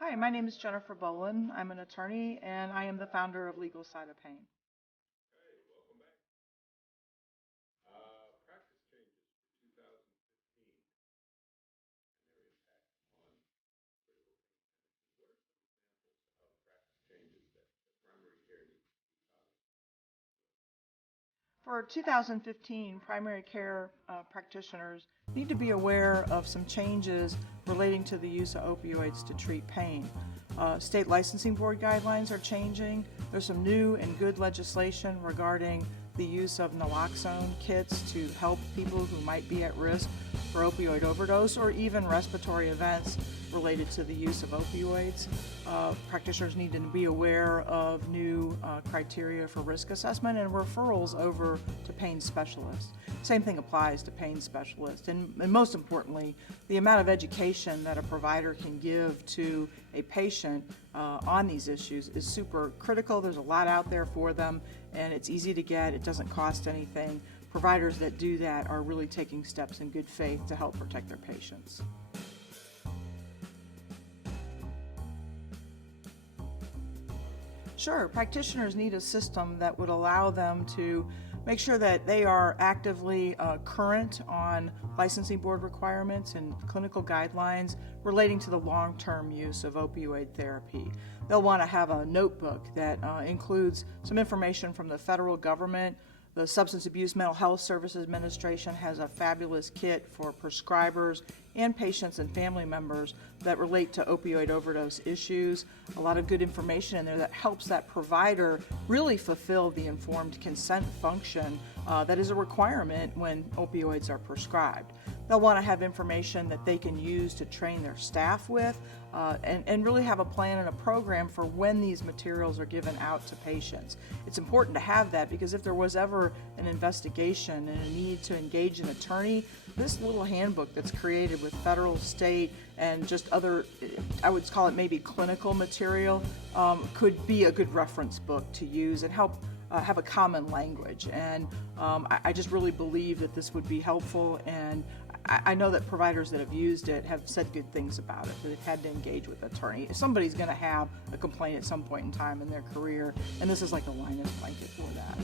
Hi, my name is Jennifer Bolin. I'm an attorney and I am the founder of Legal Side of Pain. Hey, welcome back. Practice changes for 2015 and their impact on critical pain management. What are some examples of practice changes that primary care needs to be cognizant For 2015, primary care practitioners need to be aware of some changes relating to the use of opioids to treat pain. State licensing board guidelines are changing. There's some new and good legislation regarding the use of naloxone kits to help people who might be at risk for opioid overdose or even respiratory events related to the use of opioids. Practitioners need to be aware of new criteria for risk assessment and referrals over to pain specialists. Same thing applies to pain specialists. And most importantly, the amount of education that a provider can give to a patient on these issues is super critical. There's a lot out there for them, and it's easy to get. It doesn't cost anything. Providers that do that are really taking steps in good faith to help protect their patients. Sure, practitioners need a system that would allow them to make sure that they are actively current on licensing board requirements and clinical guidelines relating to the long-term use of opioid therapy. They'll want to have a notebook that includes some information from the federal government. The Substance Abuse Mental Health Services Administration has a fabulous kit for prescribers and patients and family members that relate to opioid overdose issues. A lot of good information in there that helps that provider really fulfill the informed consent function that is a requirement when opioids are prescribed. They'll want to have information that they can use to train their staff with and really have a plan and a program for when these materials are given out to patients. It's important to have that because if there was ever an investigation and a need to engage an attorney, this little handbook that's created with federal, state, and just other, I would call it maybe clinical material, could be a good reference book to use and help have a common language. And I just really believe that this would be helpful, and I know that providers that have used it have said good things about it, that they've had to engage with an attorney. If somebody's going to have a complaint at some point in time in their career, and this is like a linus blanket for that.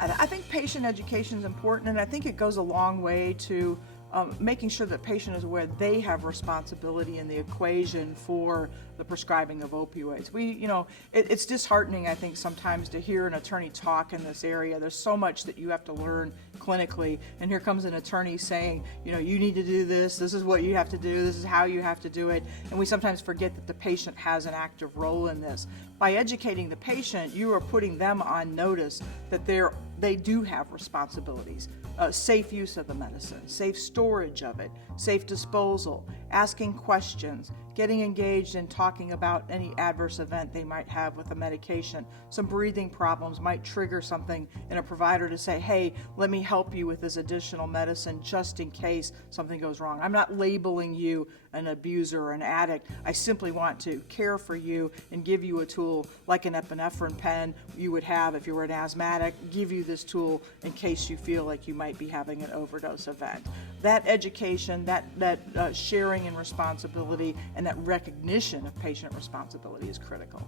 I think patient education is important, and I think it goes a long way to making sure that patient is aware they have responsibility in the equation for the prescribing of opioids. It's disheartening, I think, sometimes to hear an attorney talk in this area. There's so much that you have to learn clinically, and here comes an attorney saying, you need to do this, this is what you have to do, this is how you have to do it, and we sometimes forget that the patient has an active role in this. By educating the patient, you are putting them on notice that they do have responsibilities. Safe use of the medicine, safe storage of it, safe disposal, asking questions, getting engaged in talking about any adverse event they might have with the medication. Some breathing problems might trigger something in a provider to say, hey, let me help you with this additional medicine just in case something goes wrong. I'm not labeling you an abuser or an addict. I simply want to care for you and give you a tool like an epinephrine pen you would have if you were an asthmatic, give you this tool in case you feel like you might be having an overdose event. That education, that sharing and responsibility, and that recognition of patient responsibility is critical.